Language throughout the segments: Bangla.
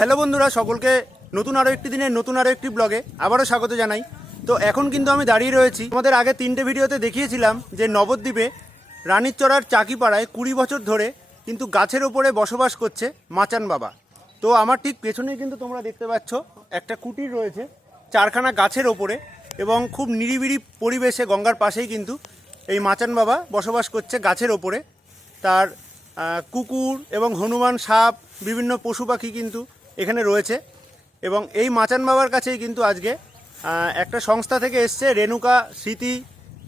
হ্যালো বন্ধুরা, সকলকে নতুন আরও একটি দিনের, নতুন আরও একটি ব্লগে আবারও স্বাগত জানাই। তো এখন কিন্তু আমি দাঁড়িয়ে রয়েছি। আমাদের আগে তিনটে ভিডিওতে দেখিয়েছিলাম যে নবদ্বীপে রানীর চড়ার চাকিপাড়ায় কুড়ি বছর ধরে কিন্তু গাছের ওপরে বসবাস করছে মাচান বাবা। তো আমার ঠিক পেছনেই কিন্তু তোমরা দেখতে পাচ্ছ, একটা কুটির রয়েছে, চারখানা গাছের ওপরে এবং খুব নিরিবিড়ি পরিবেশে গঙ্গার পাশেই কিন্তু এই মাচান বাবা বসবাস করছে গাছের ওপরে। তার কুকুর এবং হনুমান, সাপ, বিভিন্ন পশু পাখি কিন্তু এখানে রয়েছে। এবং এই মাচান বাবার কাছেই কিন্তু আজকে একটা সংস্থা থেকে এসছে, রেণুকা স্মৃতি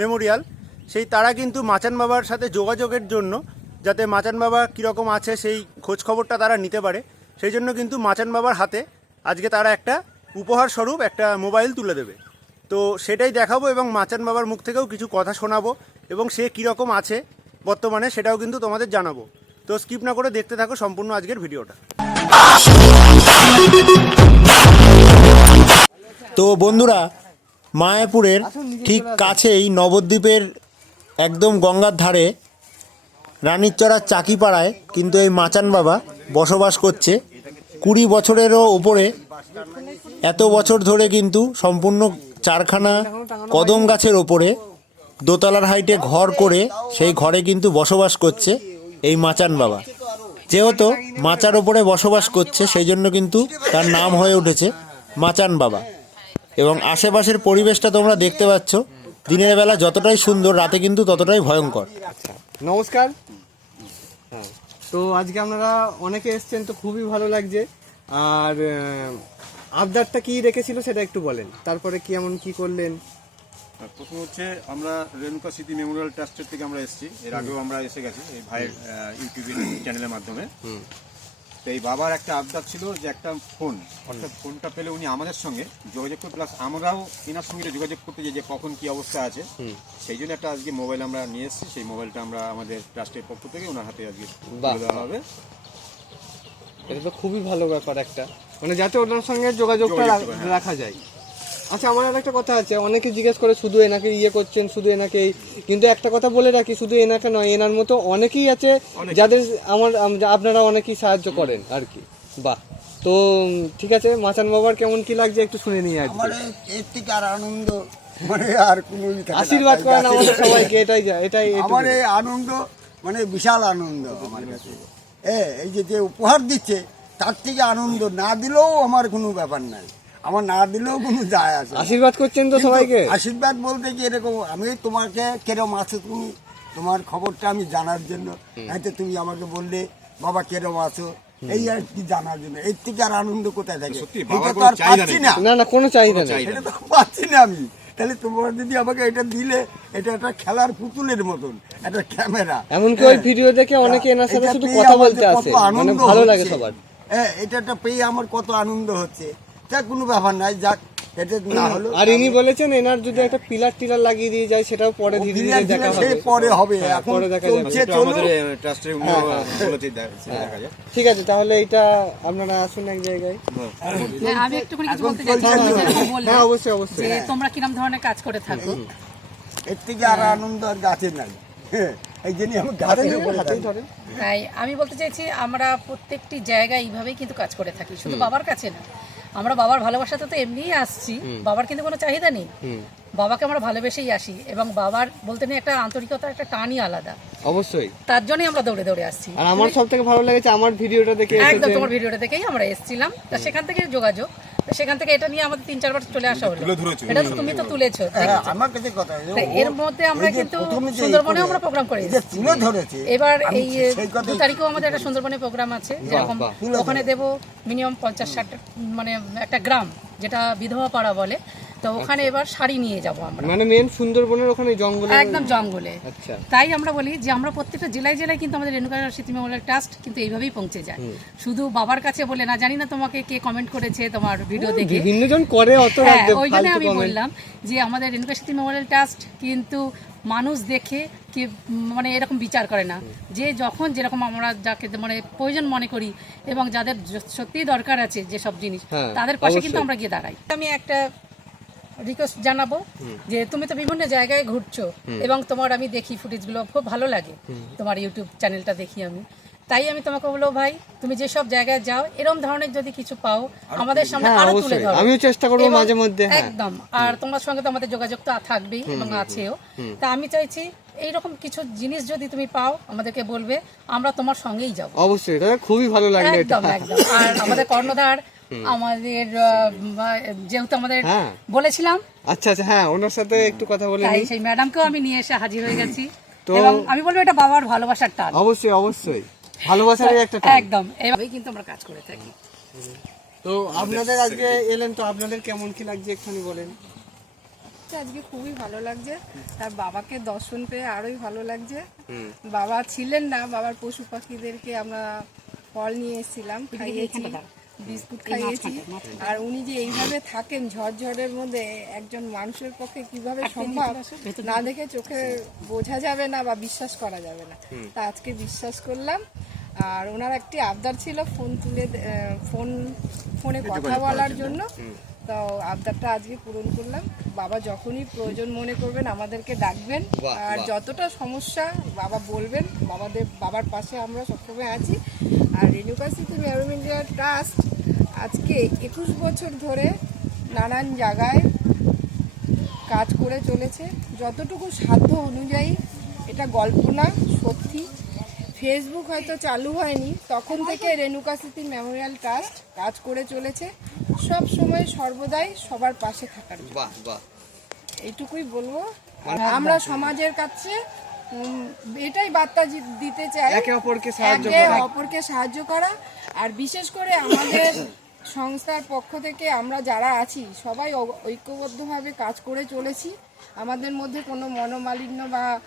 মেমোরিয়াল। সেই তারা কিন্তু মাচান বাবার সাথে যোগাযোগের জন্য, যাতে মাচান বাবা কীরকম আছে সেই খোঁজ খবরটা তারা নিতে পারে, সেই জন্য কিন্তু মাচান বাবার হাতে আজকে তারা একটা উপহার স্বরূপ, একটা মোবাইল তুলে দেবে। তো সেটাই দেখাবো এবং মাচান বাবার মুখ থেকেও কিছু কথা শোনাবো এবং সে কীরকম আছে বর্তমানে সেটাও কিন্তু তোমাদের জানাব। তো স্কিপ না করে দেখতে থাকো সম্পূর্ণ আজকের ভিডিওটা। তো বন্ধুরা, মায়াপুরের ঠিক কাছেই নবদ্বীপের একদম গঙ্গার ধারে রানীরচড়ার চাকিপাড়ায় কিন্তু এই মাচান বাবা বসবাস করছে। কুড়ি বছরেরও ওপরে এত বছর ধরে কিন্তু সম্পূর্ণ চারখানা কদম গাছের ওপরে দোতলার হাইটে ঘর করে সেই ঘরে কিন্তু বসবাস করছে এই মাচান বাবা। যেহেতু মাচার ওপরে বসবাস করছে সেই জন্য কিন্তু তার নাম হয়ে উঠেছে মাচান বাবা। এবং আশেপাশের পরিবেশটা তোমরা দেখতে পাচ্ছ, দিনের বেলা যতটাই সুন্দর, রাতে কিন্তু ততটাই ভয়ঙ্কর। নমস্কার। হ্যাঁ তো আজকে আপনারা অনেকে এসছেন, তো খুবই ভালো লাগছে। আর আবদারটা কি রেখেছিল সেটা একটু বলেন। তারপরে কি এমন কি করলেন? প্রথম হচ্ছে আমরা রেণুকা স্মৃতি মেমোরিয়াল ট্রাস্টের থেকে আমরা এসেছি। এর আগেও আমরা এসে গেছি এই ভাইয়ের ইউটিউব চ্যানেলের মাধ্যমে। তো এই বাবার একটা আবদার ছিল যে একটা ফোন অর্থাৎ ফোনটা পেলে উনি আমাদের সঙ্গে যোগাযোগ করতে প্লাস আমরাও এনার সঙ্গে যোগাযোগ করতে যে কখন কি অবস্থা আছে। সেই জন্য একটা আজকে মোবাইল আমরা নিয়ে এসেছি সেই মোবাইলটা আমরা আমাদের ট্রাস্টের পক্ষ থেকে ওনার হাতে আজকে দেওয়া হবে। এটা তো খুবই ভালো ব্যাপার একটা। মানে যাতে ওনার সঙ্গে যোগাযোগটা হ্যাঁ। রাখা যায়। আচ্ছা আমার আর একটা কথা আছে। অনেকে জিজ্ঞেস করে শুধু এনাকে ইয়ে করছেন শুধু এনাকে কিন্তু একটা কথা বলে রাখি শুধু এনাকে নয় এনার মতো অনেকেই আছে যাদের আমার আপনারা অনেকেই সাহায্য করেন আর কি। বাহ। তো ঠিক আছে মাচান বাবার কেমন কি লাগছে একটু শুনে নিয়ে আর এর থেকে আর আনন্দ মানে আর কোনো। আশীর্বাদ করেন আমাদের সবাইকে এটাই যা- এটাই। আমার এই আনন্দ মানে বিশাল আনন্দ আমার কাছে। এই যে যে উপহার দিচ্ছে তার থেকে আনন্দ না দিলেও আমার কোনো ব্যাপার নাই। আমার না দিলেও কোনো যায় আসে আশীর্বাদ করছেন তো সবাইকে? আশীর্বাদ বলতে কি এরকম আমি তোমাকে কেরম আছো তুমি? তোমার খবরটা আমি জানার জন্য। হয়তো তুমি আমাকে বললে বাবা কেরম আছো? এই আর কি জানার জন্য। এর থেকে আর আনন্দ কোথায় থাকে? এটা তো আর পাচ্ছি না। না না কোনো চাহিদা নেই। এটা তো পাচ্ছি না আমি। তাহলে তোমরা যদি আমাকে এটা দিলে এটা একটা খেলার পুতুলের মতন একটা ক্যামেরা। এমনকি ওই ভিডিও দেখে অনেকে এনার সাথে শুধু কথা বলতে কত আসে। মানে আনন্দ ভালো লাগে সবার। হ্যাঁ এটা একটা পেয়ে আমার কত আনন্দ হচ্ছে। তা কোনো ব্যাপার নাই যাক এটা না হলো আর ইনি বলেছেন এনার যদি একটা পিলার টিলার লাগিয়ে দিয়ে যায় সেটাও পরে ধীরে ধীরে দেখা হবে পরে হবে হ্যাঁ, এখন পরে দেখা যাবে। আমাদের ট্রাস্টের দেখা দেখা যায় ঠিক আছে তাহলে এটা আপনারা আসুন এক জায়গায়। হ্যাঁ, আমি একটুখানি কিছু বলতে বললেন হ্যাঁ অবশ্যই অবশ্যই। যে তোমরা কিরম ধরনের কাজ করে থাকো। এর থেকে আর আনন্দ আর গাছে নাই। হ্যাঁ, এই জন্য গাছের তাই আমি বলতে চাইছি আমরা প্রত্যেকটি জায়গায় এইভাবেই কিন্তু কাজ করে থাকি শুধু বাবার কাছে না। আমরা বাবার ভালোবাসাতে তো এমনিই আসছি। বাবার কিন্তু কোনো চাহিদা নেই। বাবাকে আমরা ভালোবেসেই আসি এবং বাবার বলতে নেই একটা আন্তরিকতা একটা টানই আলাদা। অবশ্যই। তার জন্যই আমরা দৌড়ে দৌড়ে আসছি। আর আমার সব থেকে ভালো লেগেছে আমার ভিডিওটা দেখে একদম তোমার ভিডিওটা দেখেই আমরা এসেছিলাম। তা সেখান থেকে যোগাযোগ। সেখান থেকে এটা নিয়ে আমাদের তিন চারবার চলে আসা হলো। এটা তো তুমি তো তুলেছো। হ্যাঁ, আমার কাছে কথা এর মধ্যে আমরা কিন্তু সুন্দরবনে সুন্দরবনেও আমরা প্রোগ্রাম করে এই যে এসেছি। তুলে ধরেছে এবার এই দু তারিখেও আমাদের একটা সুন্দরবনে প্রোগ্রাম আছে যেরকম ওখানে দেবো মিনিমাম পঞ্চাশ ষাট মানে একটা গ্রাম যেটা বিধবা পাড়া বলে। তো ওখানে এবার শাড়ি নিয়ে যাব আমরা। মানে মেন সুন্দরবনের ওখানে জঙ্গলে একদম জঙ্গলে। আচ্ছা। তাই আমরা বলি যে আমরা প্রত্যেকটা জেলায় জেলায় কিন্তু আমাদের রেণুকা স্মৃতি মেমোরিয়াল ট্রাস্ট কিন্তু এইভাবেই পৌঁছে যায়। শুধু বাবার কাছে বলে না জানি না তোমাকে কে কমেন্ট করেছে তোমার ভিডিও দেখে। বিভিন্ন জন করে অত হ্যাঁ ওই জন্য আমি বললাম যে আমাদের রেণুকা স্মৃতি মেমোরিয়াল ট্রাস্ট কিন্তু মানুষ দেখে কি মানে এরকম বিচার করে না। যে যখন যেরকম আমরা যাকে মানে প্রয়োজন মনে করি এবং যাদের সত্যিই দরকার আছে যেসব জিনিস হ্যাঁ, তাদের পাশে কিন্তু আমরা গিয়ে দাঁড়াই। আমি একটা রিকোয়েস্ট জানাব যে তুমি তো বিভিন্ন জায়গায় ঘুরছো এবং তোমার আমি দেখি ফুটেজগুলো খুব ভালো লাগে। তোমার ইউটিউব চ্যানেলটা দেখি আমি। তাই আমি তোমাকে বলব ভাই তুমি যেসব জায়গায় যাও এরকম ধরনের যদি কিছু পাও আমাদের সামনে হ্যাঁ, আরও তুলে ধরো। আমিও চেষ্টা করব মাঝে মধ্যে, হ্যাঁ। একদম। আর তোমার সঙ্গে তো আমাদের যোগাযোগ তো থাকবেই এবং আছেও। তা আমি চাইছি এইরকম কিছু জিনিস যদি তুমি পাও আমাদেরকে বলবে আমরা তোমার সঙ্গেই যাব। অবশ্যই এটা খুবই ভালো এটা। একদম একদম। আর আমাদের কর্ণধার আমাদের যেহেতু আমাদের হ্যাঁ। বলেছিলাম। আচ্ছা আচ্ছা হ্যাঁ ওনার সাথে একটু কথা বলে তাই সেই ম্যাডামকেও আমি নিয়ে এসে হাজির হয়ে গেছি। এবং আমি বলব এটা বাবার ভালোবাসার টান। অবশ্যই অবশ্যই। ভালোবাসারই একটা টান। একদম। এভাবেই কিন্তু আমরা কাজ করে থাকি। তো আপনাদের আজকে এলেন তো আপনাদের কেমন কি লাগছে একটুখানি বলেন? আজকে খুবই ভালো লাগছে। আর বাবাকে দর্শন পেয়ে আরোই ভালো লাগছে। বাবা ছিলেন না বাবার পশু পাখিদেরকে আমরা ফল নিয়ে এসেছিলাম খাইয়েছি। বিস্কুট খাইয়েছি। আর উনি যে এইভাবে থাকেন ঝড়ঝড়ের মধ্যে একজন মানুষের পক্ষে কীভাবে সম্ভব না দেখে চোখে বোঝা যাবে না বা বিশ্বাস করা যাবে না। তা আজকে বিশ্বাস করলাম। আর ওনার একটি আবদার ছিল ফোন তুলে ফোন ফোনে কথা বলার জন্য। তো আবদারটা আজকে পূরণ করলাম। বাবা যখনই প্রয়োজন মনে করবেন আমাদেরকে ডাকবেন। আর যতটা সমস্যা বাবা বলবেন বাবাদের বাবার পাশে আমরা সবসময় আছি। আর রেণুকা স্মৃতি মেমোরিয়াল ট্রাস্ট আজকে একুশ বছর ধরে নানান জায়গায় কাজ করে চলেছে। যতটুকু সাধ্য অনুযায়ী এটা গল্প না সত্যি। ফেসবুক হয়তো চালু হয়নি তখন থেকে রেণুকা স্মৃতি মেমোরিয়াল ট্রাস্ট কাজ করে চলেছে। সব সময় সর্বদাই সবার পাশে থাকার বাহ বাহ। এইটুকুই বলব। আমরা সমাজের কাছে এটাই বার্তা দিতে চাই। একে। অপরকে সাহায্য করা। আর বিশেষ করে আমাদের সংস্থার পক্ষ থেকে আমরা যারা আছি সবাই ঐ- ঐক্যবদ্ধভাবে কাজ করে চলেছি। আমাদের মধ্যে কোনো মনোমালিন্য বা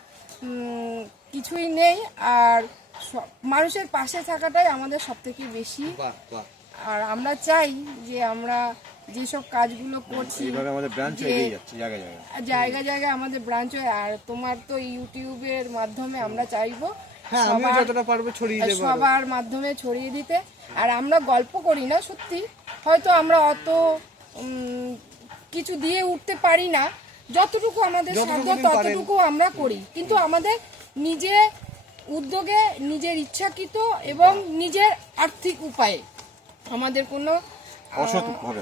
কিছুই নেই। আর মানুষের পাশে থাকাটাই আমাদের সব থেকে বেশি আর আমরা চাই যে আমরা যেসব কাজগুলো করছি জায়গায় জায়গায় আমাদের ব্রাঞ্চ হয়। আর তোমার তো ইউটিউবের মাধ্যমে আমরা চাইব হ্যাঁ আমি সবার- যতটা পারব ছড়িয়ে দেবো সবার মাধ্যমে ছড়িয়ে দিতে। আর আমরা গল্প করি না সত্যি। হয়তো আমরা অত কিছু দিয়ে উঠতে পারি না। যতটুকু আমাদের সাধ্য ততটুকু আমরা করি। কিন্তু আমাদের নিজে উদ্যোগে নিজের ইচ্ছাকৃত এবং নিজের আর্থিক উপায়ে। আমাদের কোনো।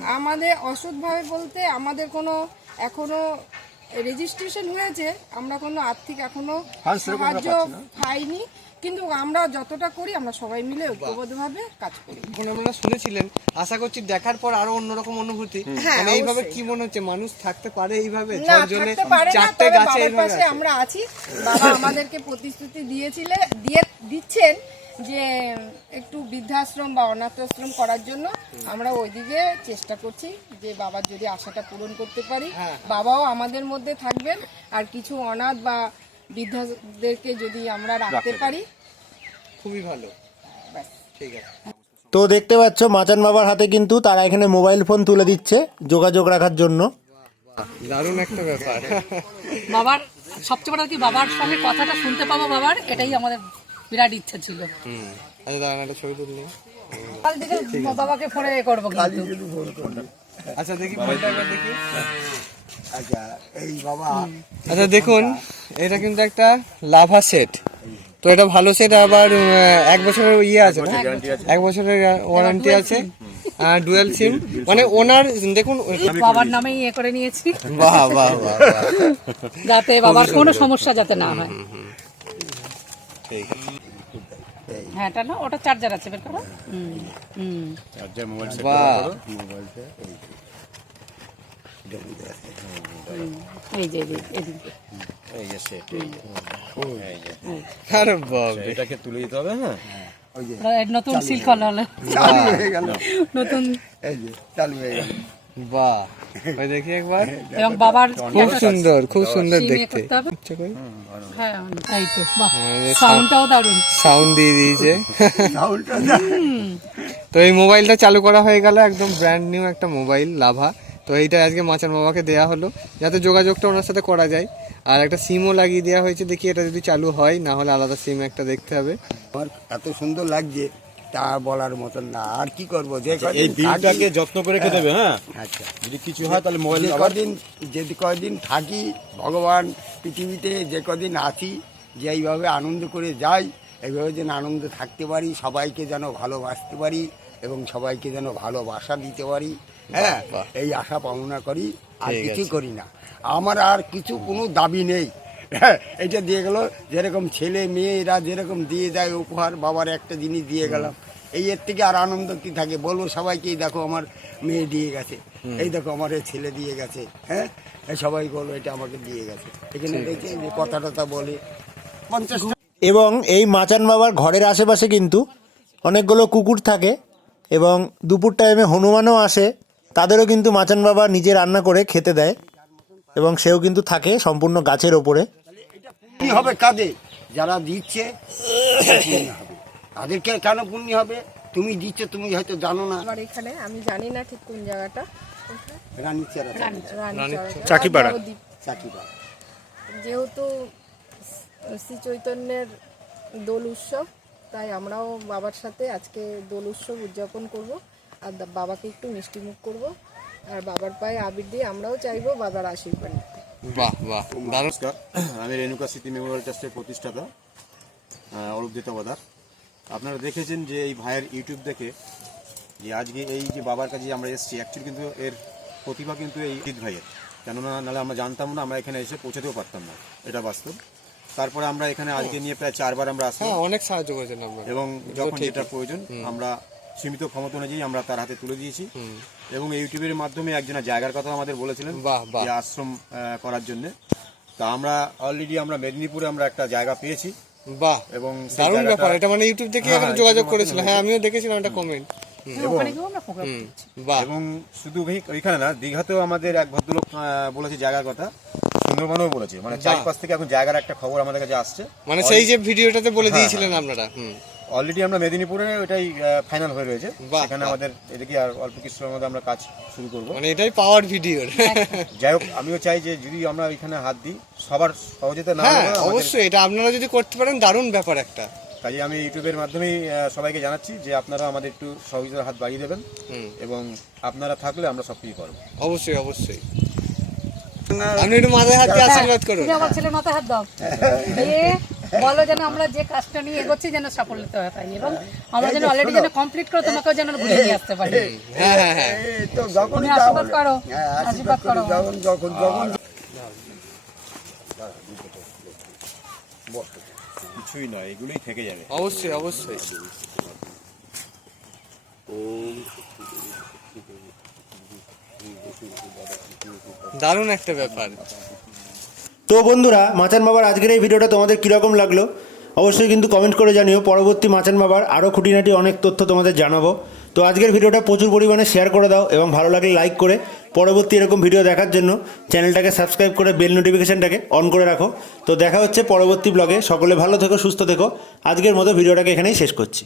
আমাদের অসৎভাবে বলতে আমাদের কোনো এখনও রেজিস্ট্রেশন হয়েছে আমরা কোনো আর্থিক এখনও আমরা সাহায্য পাইনি। কিন্তু আমরা যতটা করি আমরা সবাই মিলে ঐক্যবদ্ধভাবে কাজ করি। এখন আপনারা শুনেছিলেন। আশা করছি দেখার পর আরও অন্যরকম অনুভূতি। হ্যাঁ, মানে এইভাবে কি মনে হচ্ছে? মানুষ থাকতে পারে এইভাবে? জলে চারটে গাছে। আমরা আছি। বাবা আমাদেরকে প্রতিশ্রুতি দিয়েছিলে দিয়ে দিচ্ছেন। যে একটু বৃদ্ধাশ্রম বা অনাথাশ্রম করার জন্য আমরা ওইদিকে চেষ্টা করছি যে বাবার যদি আশাটা পূরণ করতে পারি হ্যাঁ। বাবাও আমাদের মধ্যে থাকবেন আর কিছু অনাথ বা বৃদ্ধাদেরকে যদি আমরা রাখতে পারি। খুবই ভালো। ঠিক আছে। তো দেখতে পাচ্ছ মাচান বাবার হাতে কিন্তু তারা এখানে মোবাইল ফোন তুলে দিচ্ছে যোগাযোগ রাখার জন্য। দারুণ একটা ব্যাপার। বাবার সবচেয়ে বড় কি বাবার সঙ্গে কথাটা শুনতে পাবো বাবার? এটাই আমাদের বিরাট ইচ্ছা ছিল। হুম। আচ্ছা দাঁড়ান একটা ছবি তুললি কাল থেকে বাবাকে ফোনে এ করব কিন্তু। আচ্ছা দেখি দেখি। আচ্ছা এই বাবা। আচ্ছা দেখুন এটা কিন্তু একটা লাভা সেট তো এটা ভালো সেট আবার এক বছরের ইয়ে আছে না? এক বছরের ওয়ারেন্টি আছে। ডুয়েল সিম মানে ওনার দেখুন বাবার নামেই ইয়ে করে নিয়েছি। বাহ বাহ বাহ বাহ। যাতে বাবার কোনো সমস্যা যাতে না হয়। ঠিক আছে। হ্যাঁ এটা না ওটা চার্জার আছে বের করো। হুম হুম। চার্জার মোবাইল সেট বাহ। এই যে। এই যে, এদিকে। এই যে আরে বাবা এটাকে তুলে দিতে হবে হ্যাঁ? ওটা নতুন সিল কল হলো। চালু হয়ে গেল। নতুন। এই যে চালু হয়ে গেল। বাহ। ওই দেখি একবার। এবং বাবার খুব সুন্দর খুব সুন্দর দেখতে। হ্যাঁ এই তো। বাহ সাউন্ডটাও দারুণ। সাউন্ড দিয়ে দিয়েছে। তো এই মোবাইলটা চালু করা হয়ে গেল একদম ব্র্যান্ড নিউ একটা মোবাইল লাভা তো এইটা আজকে মাচার বাবাকে দেওয়া হলো যাতে যোগাযোগটা ওনার সাথে করা যায়। আর একটা সিমও লাগিয়ে দেওয়া হয়েছে দেখি এটা যদি চালু হয় না হলে আলাদা সিম একটা দেখতে হবে। আমার এত সুন্দর লাগছে। তা বলার মতন না। আর কি করব? যে কদিন এই যত্ন করে রেখে দেবে হ্যাঁ? আচ্ছা। যদি কিছু হয় তাহলে মোবাইল যে কদিন যদি কদিন থাকি ভগবান পৃথিবীতে যে কদিন আছি যেইভাবে আনন্দ করে যাই এইভাবে যেন আনন্দ থাকতে পারি সবাইকে যেন ভালোবাসতে পারি এবং সবাইকে যেন ভালোবাসা দিতে পারি হ্যাঁ? এই আশা পাওনা করি আর কিছু করি না। আমার আর কিছু কোনো দাবি নেই। হ্যাঁ এটা দিয়ে গেল যেরকম ছেলে মেয়েরা যেরকম দিয়ে দেয় উপহার বাবার একটা জিনিস দিয়ে গেলাম। এই এর থেকে আর আনন্দ কি থাকে? বলব সবাইকেই দেখো আমার মেয়ে দিয়ে গেছে। এই দেখো আমার ছেলে দিয়ে গেছে হ্যাঁ? সবাই বলো এটা আমাকে দিয়ে গেছে। এখানে দেখে যে কথা টথা বলে। পঞ্চাশ এবং এই মাচান বাবার ঘরের আশেপাশে কিন্তু অনেকগুলো কুকুর থাকে এবং দুপুর টাইমে হনুমানও আসে। তাদেরও কিন্তু মাচান বাবা নিজে রান্না করে খেতে দেয় এবং সেও কিন্তু থাকে সম্পূর্ণ গাছের ওপরে। পুণ্য হবে কাদের যারা দিচ্ছে পুণ্য হবে। তাদেরকে কেন পুণ্য হবে? তুমি দিচ্ছ তুমি হয়তো জানো না। আমার এখানে আমি জানি না ঠিক কোন জায়গাটা। রানী চেরা রানীচড়া চাকিপাড়া। যেহেতু শ্রী চৈতন্যের দোল উৎসব তাই আমরাও বাবার সাথে আজকে দোল উৎসব উদযাপন করব। আর বাবাকে একটু মিষ্টিমুখ করব। আর বাবার পায়ে আবির দিয়ে আমরাও চাইব বাবার আশীর্বাদ বাহ বাহ। নমস্কার। আমি রেণুকা স্মৃতি মেমোরিয়াল ট্রাস্টের প্রতিষ্ঠাতা অরূপ দিতবাদার। আপনারা দেখেছেন যে এই ভাইয়ের ইউটিউব দেখে যে আজকে এই যে বাবার কাছে আমরা এসেছি অ্যাকচুয়ালি কিন্তু এর প্রতিভা কিন্তু এই জিৎ ভাইয়ের। কেননা নাহলে আমরা জানতাম না আমরা এখানে এসে পৌঁছাতেও পারতাম না। এটা বাস্তব। তারপরে আমরা এখানে আজকে নিয়ে প্রায় চারবার আমরা আসলাম। হ্যাঁ অনেক সাহায্য করেছেন এবং যখন যেটা প্রয়োজন আমরা সীমিত ক্ষমতা অনুযায়ী আমরা তার হাতে তুলে দিয়েছি। এবং এই ইউটিউবের মাধ্যমে একজনের জায়গার কথা আমাদের বলেছিলেন। যে আশ্রম করার জন্য। তা আমরা অলরেডি আমরা মেদিনীপুরে আমরা একটা জায়গা পেয়েছি। বাহ এবং দারুণ ব্যাপার। এটা মানে ইউটিউব থেকে হ্যাঁ, এখন হ্যাঁ, যোগাযোগ করেছিল হ্যাঁ আমিও দেখেছিলাম একটা কমেন্ট করছি। বাহ। এবং শুধু ওই- ওইখানে না দীঘাতেও আমাদের এক ভদ্রলোক বলেছে জায়গার কথা। সুন্দরবনেও বলেছে। মানে চারপাশ থেকে এখন জায়গার একটা খবর আমাদের কাছে আসছে। মানে সেই যে ভিডিওটাতে বলে দিয়েছিলেন আপনারা। হুম। অলরেডি আমরা মেদিনীপুরে ওটাই ফাইনাল হয়ে রয়েছে। সেখানে আমাদের এদিকে আর অল্প কিছুর মধ্যে আমরা কাজ শুরু করব। মানে এটাই পাওয়ার ভিডিও যাই হোক আমিও চাই যে যদি আমরা এখানে হাত দিই সবার সহযোগিতা না হ্যাঁ অবশ্যই এটা আপনারা যদি করতে পারেন দারুণ ব্যাপার একটা। কাজে আমি ইউটিউবের মাধ্যমেই সবাইকে জানাচ্ছি যে আপনারা আমাদের একটু সহযোগিতার হাত বাড়িয়ে দেবেন এবং আপনারা থাকলে আমরা সব কিছু করব। অবশ্যই অবশ্যই। আপনি একটু মাথায় হাত দিয়ে আশীর্বাদ করুন। আমার ছেলের মাথায় হাত দাও। দিয়ে বলো যেন আমরা যে কাজটা নিয়ে এগোচ্ছি যেন সাফল্যতা হয় পাই এবং আমরা যেন অলরেডি যেন কমপ্লিট করে তোমাকেও যেন ঘুরে নিয়ে আসতে পারি। হ্যাঁ হ্যাঁ হ্যাঁ। তুমি আশীর্বাদ করো হ্যাঁ, আশীর্বাদ করো যখন যখন যখন। কিছুই নয় এগুলোই থেকে যাবে। অবশ্যই অবশ্যই। দারুণ একটা ব্যাপার। তো বন্ধুরা, মাচান বাবার আজকের এই ভিডিওটা তোমাদের কীরকম লাগল? অবশ্যই কিন্তু কমেন্ট করে জানিও। পরবর্তী মাচান বাবার আরও খুঁটিনাটি অনেক তথ্য তোমাদের জানাব। তো আজকের ভিডিওটা প্রচুর পরিমাণে শেয়ার করে দাও এবং ভালো লাগলে লাইক করে পরবর্তী এরকম ভিডিও দেখার জন্য চ্যানেলটাকে সাবস্ক্রাইব করে বেল নোটিফিকেশানটাকে অন করে রাখো। তো দেখা হচ্ছে পরবর্তী ব্লগে সকলে ভালো থেকো, সুস্থ থেকো। আজকের মতো ভিডিওটাকে এখানেই শেষ করছি।